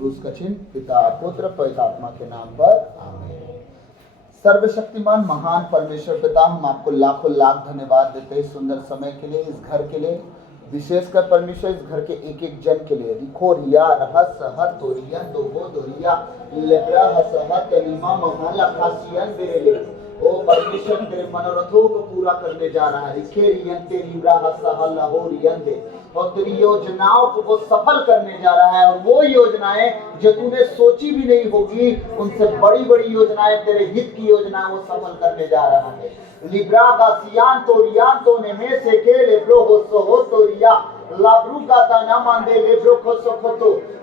क्रूस का चिन्ह पिता पुत्र पवित्र आत्मा के नाम पर आमीन। सर्वशक्तिमान महान परमेश्वर पिता, हम आपको लाखों लाख धन्यवाद देते हैं सुंदर समय के लिए, इस घर के लिए, विशेषकर परमेश्वर इस घर के एक एक जन के लिए। रिखोरिया रहस हतोरिया दोगो दोरिया लेब्रा हसहत लीमा महला खासियन बेले। ओ परमेश्वर तेरे मनोरथों को पूरा करने जा रहा है। रिखेरियन तेरी हसह लहोरियन दे, और तेरी योजनाओं को वो सफल करने जा रहा है। और वो योजनाएं जो तूने सोची भी नहीं होगी, उनसे बड़ी बड़ी योजनाएं, तेरे हित की योजनाएं वो सफल करने जा रहा है। लिब्रा का सियान तो ने में से के लेब्रो हो तो रिया लाब्रू का ताना मांदे लेब्रो को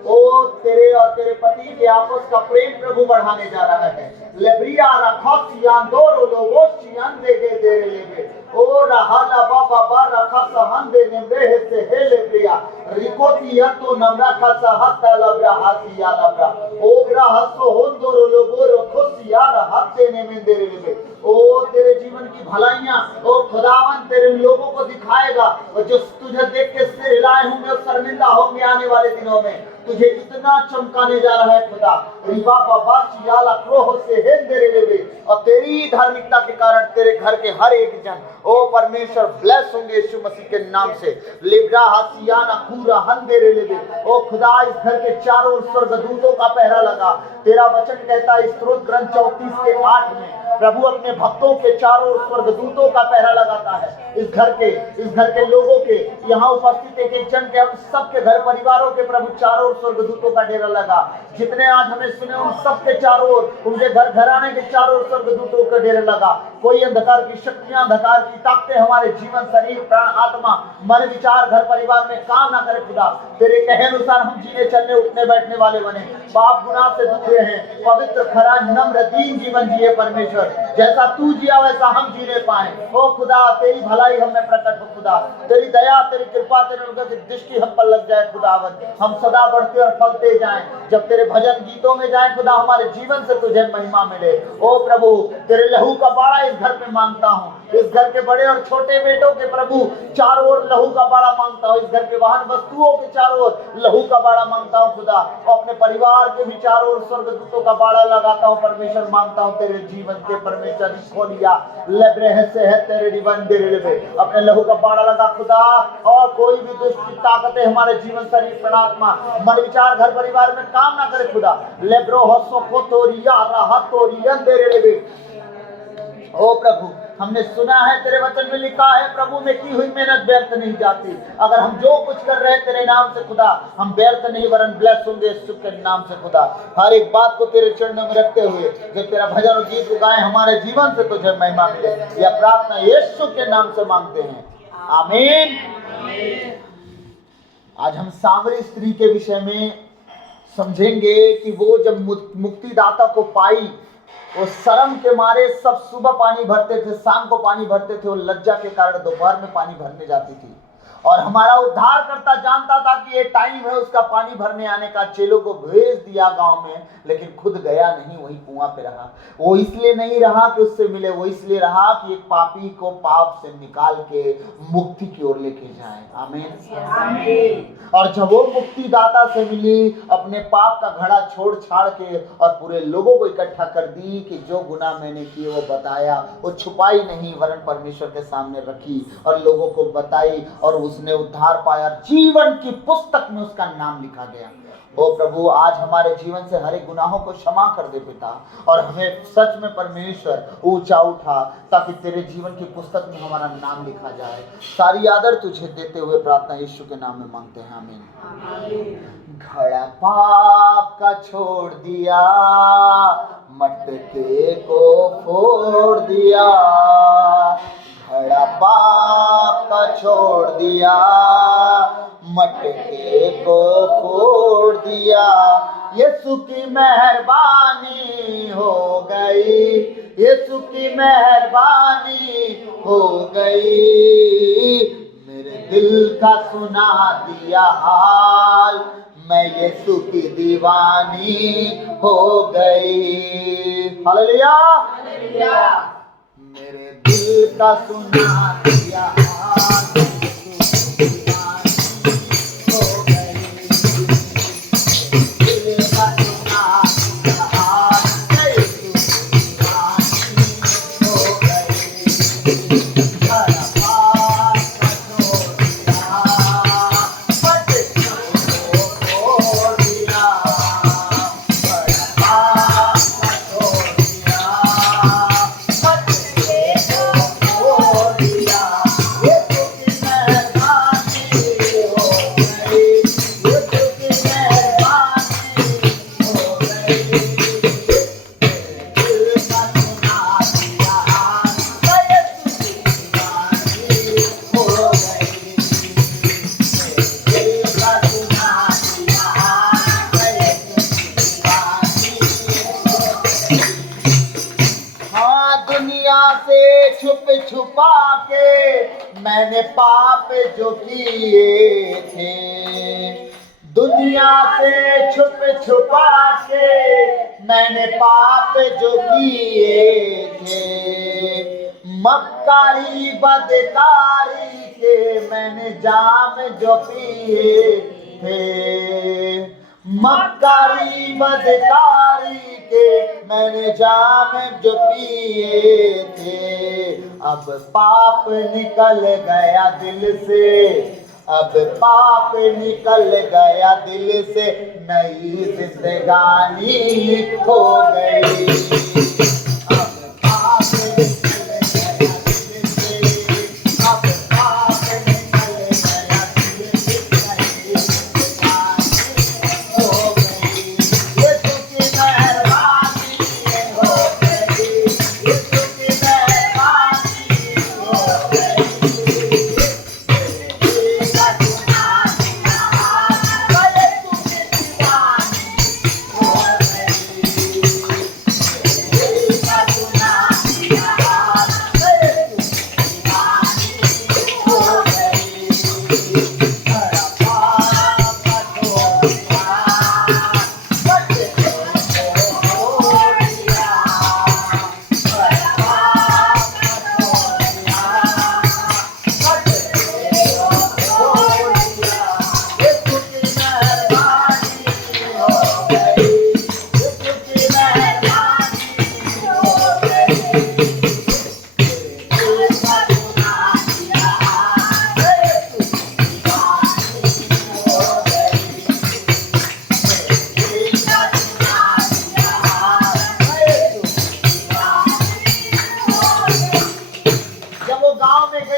ओ तेरे और तेरे पति के आपस का प्रेम प्रभु बढ़ाने जा रहा है। लेब्रिया रखा सियान दो लोगो सियान दे लेबे ओ रहा लबा बाबा रखा सहन दे नेबे से हे लेब्रिया रिकोतिया तो नमरा का सहत लब्रा हासिया लब्रा ओ ब्रा हसो होन दो लोगो रखो सिया रहत देने में दे लेबे। ओ तेरे जीवन की भलाइयां ओ खुदावन तेरे लोगों को दिखाएगा, और जो तुझे देख के सिर हिलाए होंगे और शर्मिंदा होंगे आने वाले दिनों में, तुझे इतना चमकाने जा रहा है खुदा। रिबा बाबा सियाला क्रोह से हेन दे लेबे, और तेरी धार्मिकता के कारण तेरे घर के हर एक जन ओ परमेश्वर ब्लेस होंगे यीशु मसीह के नाम से। लिब्रा हसियाना पूरा हन दे लेबे। ओ खुदा, इस घर के चारों ओर स्वर्गदूतों का पहरा लगा। तेरा वचन कहता है स्तोत्र ग्रंथ 34 के 8 में, प्रभु अपने भक्तों के चारों ओर स्वर्गदूतों का पहरा लगाता है। इस घर के लोगों के, यहाँ उपस्थित एक एक जन के, हम सबके घर परिवारों के प्रभु चारों ओर स्वर्गदूतों का डेरा लगा। जितने आज हमें सुने उन सबके चारों ओर, उनके घर घराने के चारों ओर स्वर्गदूतों का डेरा लगा। कोई अंधकार की शक्तियां, अंधकार की ताकतें हमारे जीवन, शरीर, प्राण, आत्मा, मन, विचार, घर परिवार में काम ना करे खुदा। तेरे कहे अनुसार हम जीने चलने उठने बैठने वाले बने, पाप गुनाह से दूर रहे, पवित्र खरा नम्र दीन जीवन जिए परमेश्वर। जैसा तू जिया वैसा हम जीने पाए। ओ खुदा, तेरी भलाई हम में प्रकट हो खुदा, तेरी दया, तेरी कृपा, तेरी दृष्टि हम पर लग जाए खुदावन। हम सदा बढ़ते और फलते जाएं। जब तेरे भजन गीतों में जाएं खुदा, हमारे जीवन से तुझे महिमा मिले। ओ प्रभु, तेरे लहू का बाड़ा इस घर में मांगता हूँ। इस घर के बड़े और छोटे बेटों के प्रभु चारों ओर लहू का बाड़ा मांगता हूँ। इस घर के वाहन वस्तुओं के चारों ओर लहू का बाड़ा मांगता हूँ खुदा। और अपने परिवार के भी चारों ओर स्वर्गदूतों का बाड़ा लगाता हूँ परमेश्वर। मांगता हूँ तेरे जीवन के परमेश्वर खोलिया लेब्रे से है तेरे जीवन दे लेबे। अपने लहू का बाड़ा लगा खुदा, और कोई भी दुष्ट ताकतें हमारे जीवन, शरीर, प्राणात्मा, मन, विचार, घर परिवार में काम ना करे खुदा। लेब्रो हसो को तोरिया राहत तोरियन दे लेबे। ओ प्रभु, हमने सुना है तेरे वचन में लिखा है प्रभु में की हुई मेहनत व्यर्थ नहीं जाती। अगर हम जो कुछ कर रहे हैं तेरे नाम से खुदा, हम व्यर्थ नहीं वरन ब्लेस होंगे यीशु के नाम से खुदा। हर एक बात को तेरे चरणों में रखते हुए जब तेरा भजन और गीत गाएं, हमारे जीवन से तुझे महिमा मिले। यह प्रार्थना यीशु के नाम से मांगते हैं, आमीन। आज हम सामरी स्त्री के विषय में समझेंगे कि वो जब मुक्तिदाता को पाई, वो शर्म के मारे सब सुबह पानी भरते थे, शाम को पानी भरते थे, वो लज्जा के कारण दोपहर में पानी भरने जाती थी। और हमारा उद्धारकर्ता जानता था कि ये टाइम है उसका पानी भरने आने का। चेलों को भेज दिया गांव में, लेकिन खुद गया नहीं, वहीं कुआं पे रहा। वो इसलिए नहीं रहा कि उससे मिले, वो इसलिए रहा कि एक पापी को पाप से निकाल के मुक्ति की ओर लेके जाए। आमीन। और जब वो मुक्तिदाता से मिली, अपने पाप का घड़ा छोड़ छाड़ के और पूरे लोगों को इकट्ठा कर दी कि जो गुनाह मैंने किए वो बताया। वो छुपाई नहीं वरन परमेश्वर के सामने रखी और लोगों को बताई, और उसने उद्धार पाया। जीवन की पुस्तक में उसका नाम लिखा गया। ओ प्रभु, आज हमारे जीवन से हर एक गुनाहों को क्षमा कर दे पिता, और हमें सच में परमेश्वर ऊंचा उठा, ताकि तेरे जीवन की पुस्तक में हमारा नाम लिखा जाए। सारी आदर तुझे देते हुए प्रार्थना यीशु के नाम में मांगते हैं, आमीन। घड़ा पाप का छोड़ दिया, मटके को फोड़ दिया। घड़ा पाप का छोड़ दिया, मटके को फोड़ दिया। यीशु की मेहरबानी हो गई, यीशु की मेहरबानी हो गई। मेरे दिल का सुना दिया हाल, मैं यीशु की दीवानी हो गई। Hallelujah, hallelujah. मेरे दिल का सुना दिया हाल, यीशु की दीवानी हो गई। छुपा के मैंने पाप जो किए थे, दुनिया से छुप छुपा के मैंने पाप जो किए थे, मक्कारी बदकारी के मैंने जाम जो पिए थे, मक्कारी बदकारी के मैंने जाम जो पिए थे। अब पाप निकल गया दिल से, अब पाप निकल गया दिल से, नई जिंदगानी हो गई। अब पाप निकल गया दिल से, अब पाप निकल गया दिल से, नई जिंदगानी हो गई। यीशु की मेहरबानी हो गई, यीशु की मेहरबानी हो गई।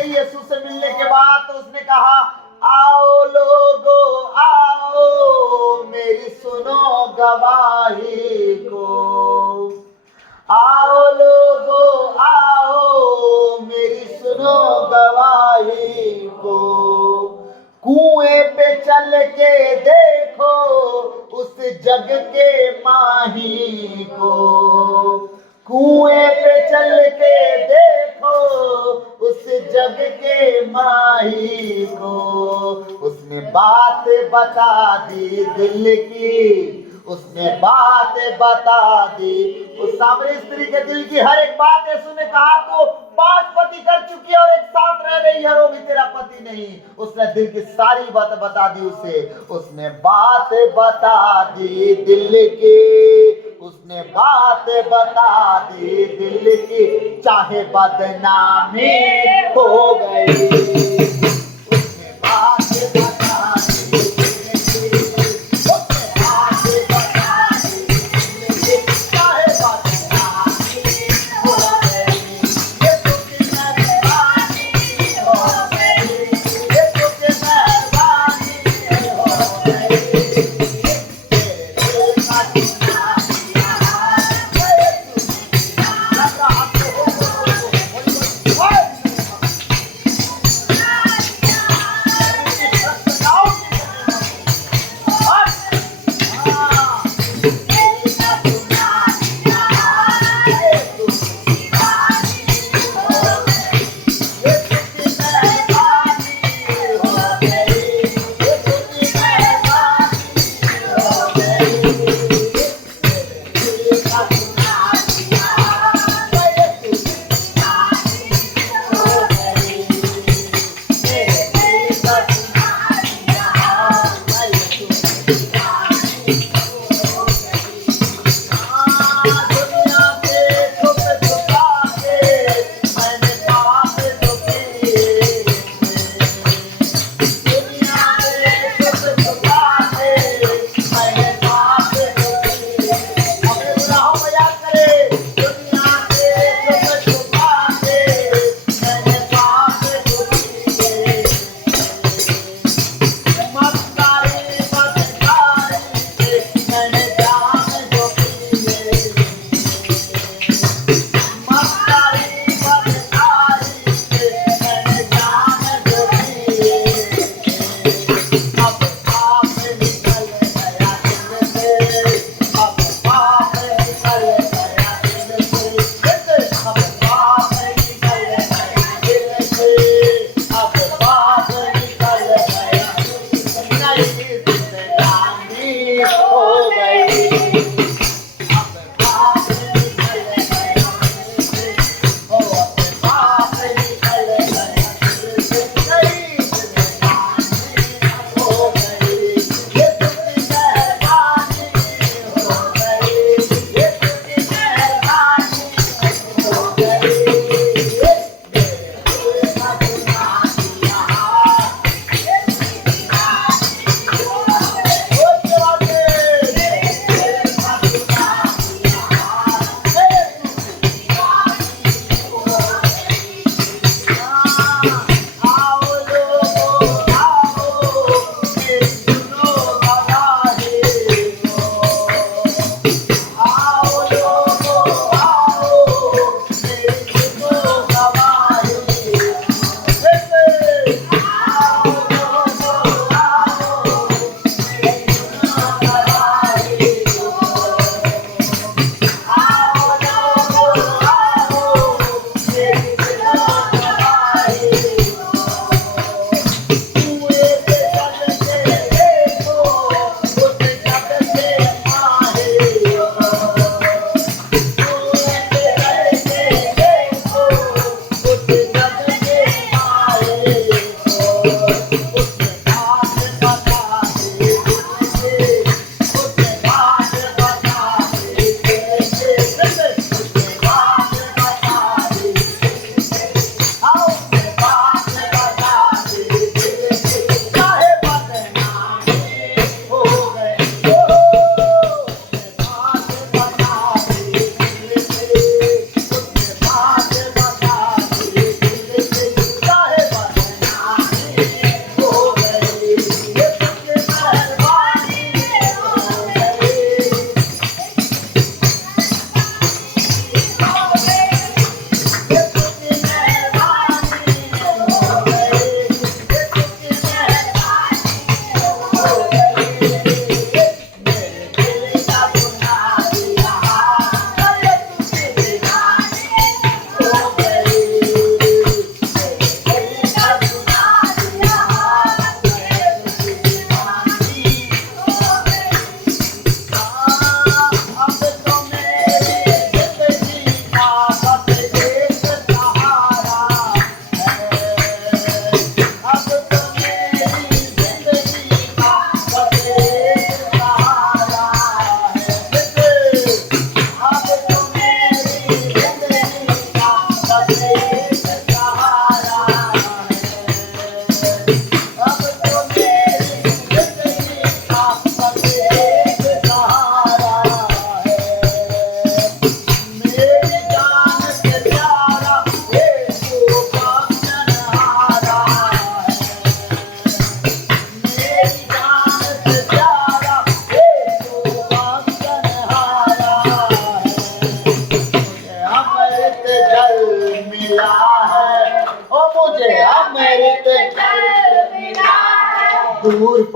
यीशु से मिलने के बाद तो उसने कहा, आओ लोगो आओ मेरी सुनो गवाही को, आओ लोगो आओ मेरी सुनो गवाही को। कुएं पे चल के देखो उस जग के माही को, कुएं पे चल के देखो उस जग के माही को। उसने बात बता दी दिल की, उसने बात बता दी उस सामरी स्त्री के दिल की हर एक बात। यीशु ने कहा तो 5 पति कर चुकी है और एक साथ रह रही है, वो भी तेरा पति नहीं। उसने दिल की सारी बात बता दी उसे, उसने बात बता दी दिल की, उसने बात बता दी दिल की, चाहे बदनामी हो गई। उसने बात बता दी दिल की, उसने बात बता दी दिल की, चाहे बदनामी हो गई। ये तो की मेहरबानी हो गई, ये तो की मेहरबानी हो गई।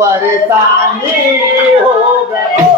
परेशानी हो गई।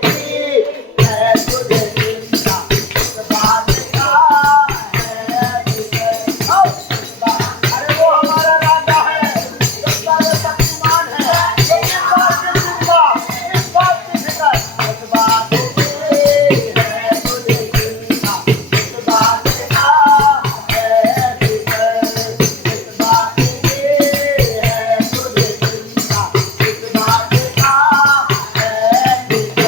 की है तुझे चिंता, इस बात का है फिक्र। अरे वो हमारा राजा है, जो सर्वशक्तिमान है, जो इस बात की चिंता, इस बात की फिक्र, इस बात की है तुझे चिंता, इस बात का है फिक्र, इस बात की है तुझे चिंता, इस बात का है फिक्र।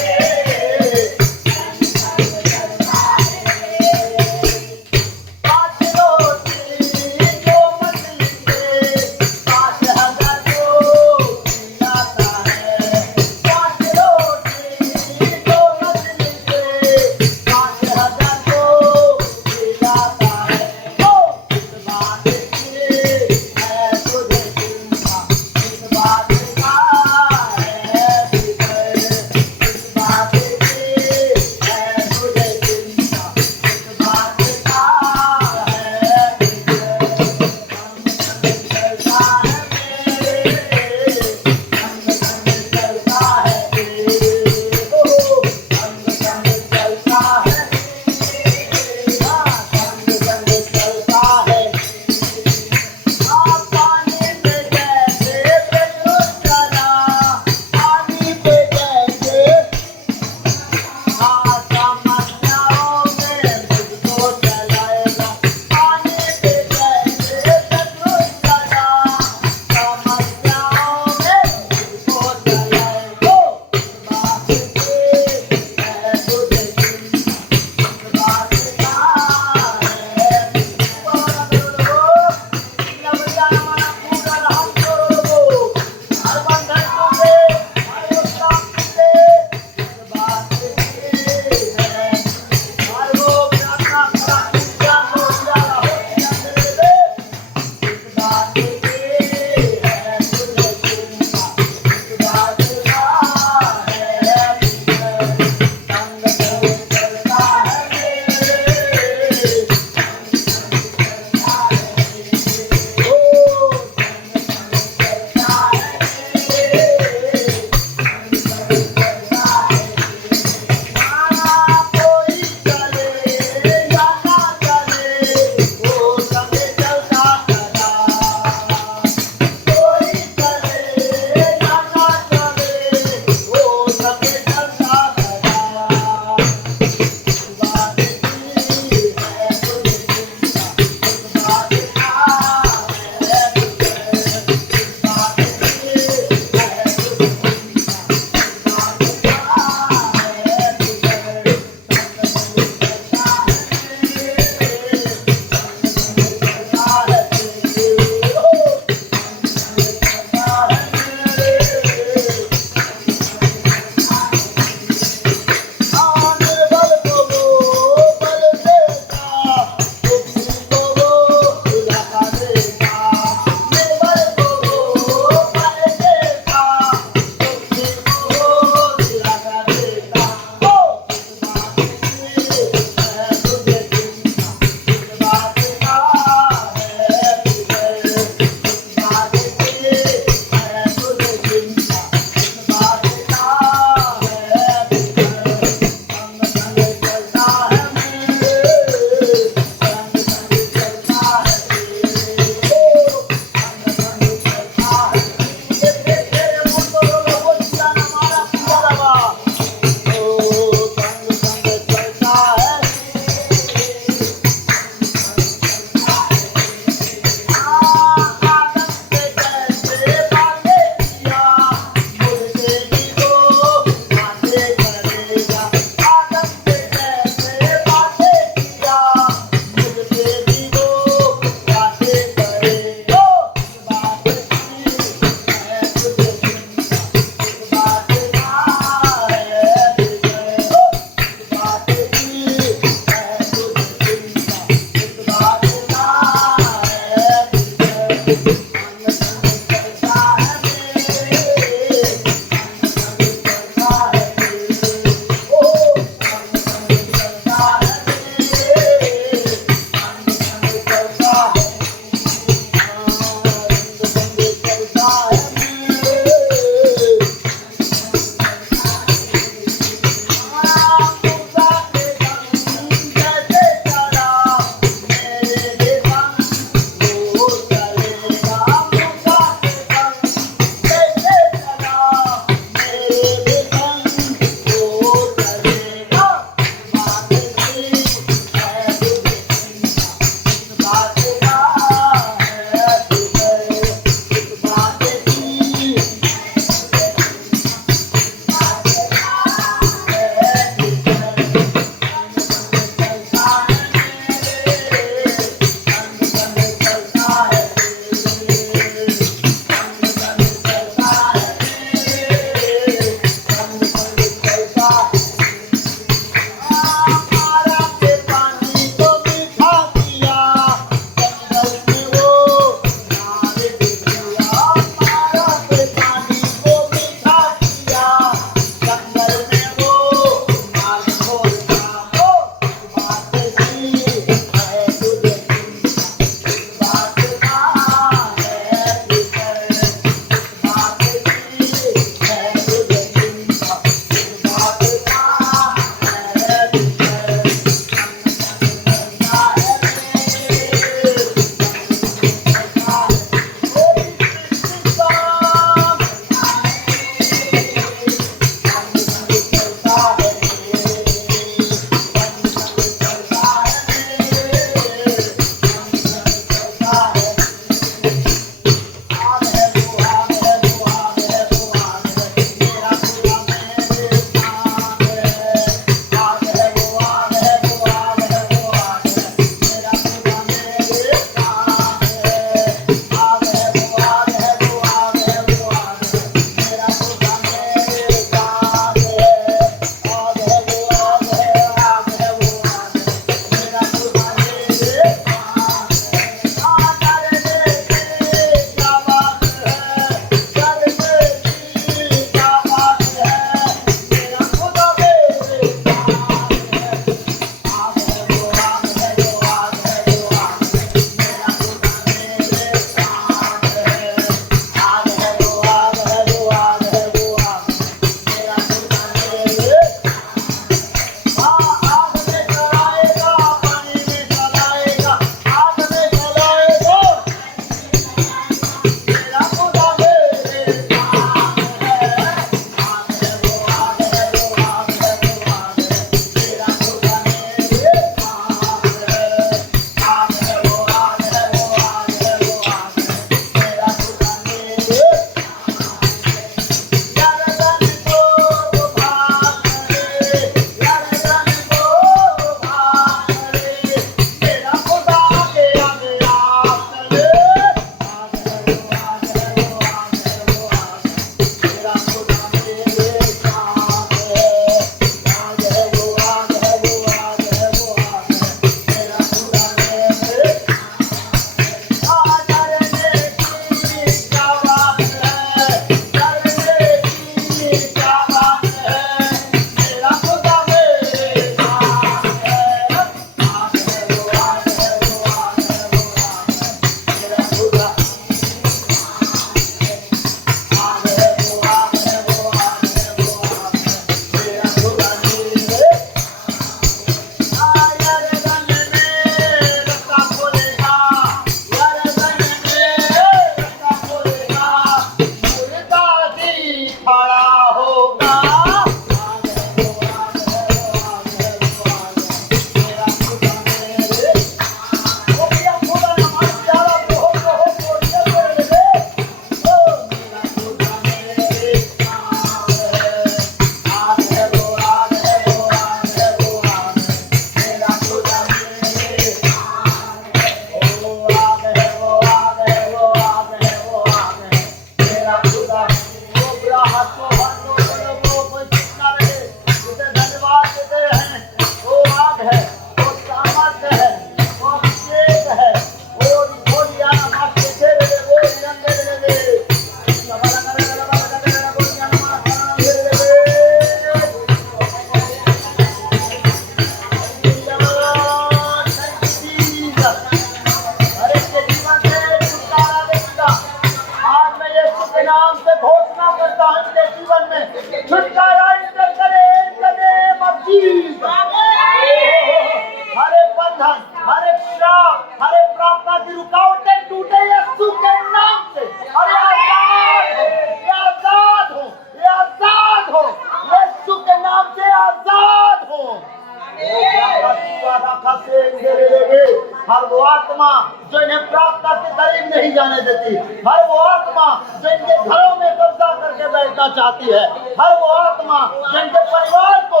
नहीं जाने देती। हर वो आत्मा जो इनके घरों में कब्जा करके बैठना चाहती है, हर वो आत्मा जो इनके परिवार को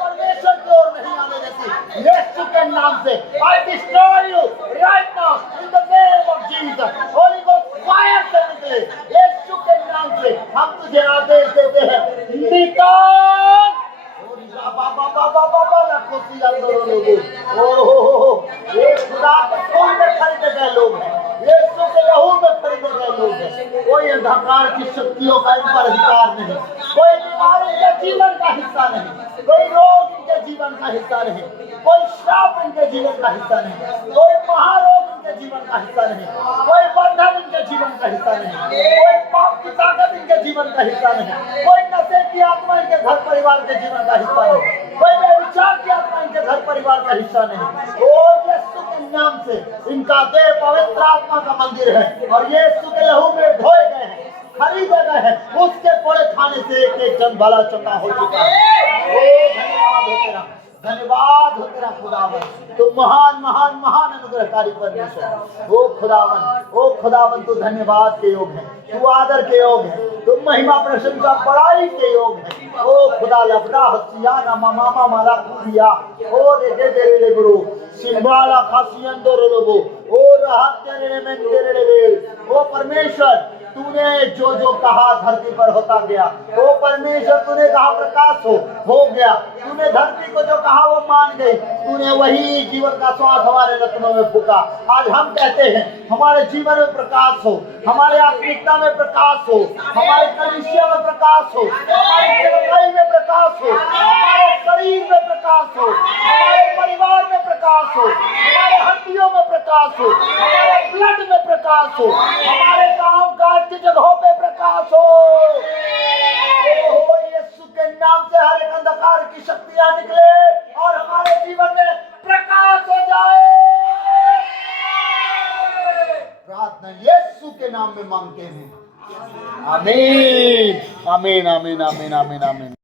परमेश्वर की ओर नहीं आने देती, यीशु के नाम से I destroy you right now in the name of Jesus। Holi ghost fire से निकले यीशु के नाम से। हम तुझे आदेश देते हैं, निकाल। ये खुदा के खून में खरीदे गए लोग हैं, यीशु के लहू में खरीदे गए लोग हैं। कोई अंधकार की शक्तियों का इन पर अधिकार नहीं, कोई बीमारी इनके जीवन का हिस्सा नहीं, कोई रोग इनके जीवन का हिस्सा नहीं, कोई श्राप इनके जीवन का हिस्सा नहीं, कोई महारोग इनके जीवन का हिस्सा नहीं, कोई बंधन इनके जीवन का हिस्सा नहीं, कोई पाप की ताकत इनके जीवन का हिस्सा नहीं, कोई नशे की आत्मा इनके घर परिवार के जीवन का हिस्सा नहीं, कोई व्यभिचार की आत्मा इनके घर परिवार का हिस्सा नहीं। ओ यीशु के नाम से इनका देह पवित्र आत्मा का मंदिर है और यीशु के लहू में धोए गए हैं, खरीदे गए हैं, उसके कोड़े खाने से एक एक जन भला चंगा हो चुका है। ओ धन्यवाद हो तेरा, धन्यवाद हो तेरा खुदावन, तू महान महान महान अनुग्रहकारी परमेश्वर। ओ खुदावन तू धन्यवाद के योग है, तू आदर के योग है, तू महिमा प्रशंसा बड़ाई के योग है। ओ खुदा लबड़ा हसियाना मामा माला कुदिया ओ रे दे रे गुरु सिंबाला खासियन दो रोबो ओ राहत तेरे में तेरे रे। ओ परमेश्वर तूने जो जो कहा धरती पर होता गया। ओ परमेश्वर तूने कहा प्रकाश हो गया। तूने धरती को जो कहा वो मान गई। तूने वही जीवन का श्वास हमारे रत्नों में फूका। आज हम कहते हैं हमारे जीवन में प्रकाश हो, हमारे आत्मिकता में प्रकाश हो, हमारे कलीसिया में प्रकाश हो, हमारी सेवकाई में प्रकाश हो, हमारे शरीर में प्रकाश हो, हमारे परिवार में प्रकाश हो, हमारे हड्डियों में प्रकाश हो, हमारे ब्लड में प्रकाश हो, हमारे काम काज की जगहों पे प्रकाश हो। यीशु के नाम से हर एक अंधकार की शक्तियां निकले और हमारे जीवन में प्रकाश हो जाए। प्रार्थना यीशु के नाम में मांगते हैं, आमीन आमीन आमीन आमीन आमीन आमीन।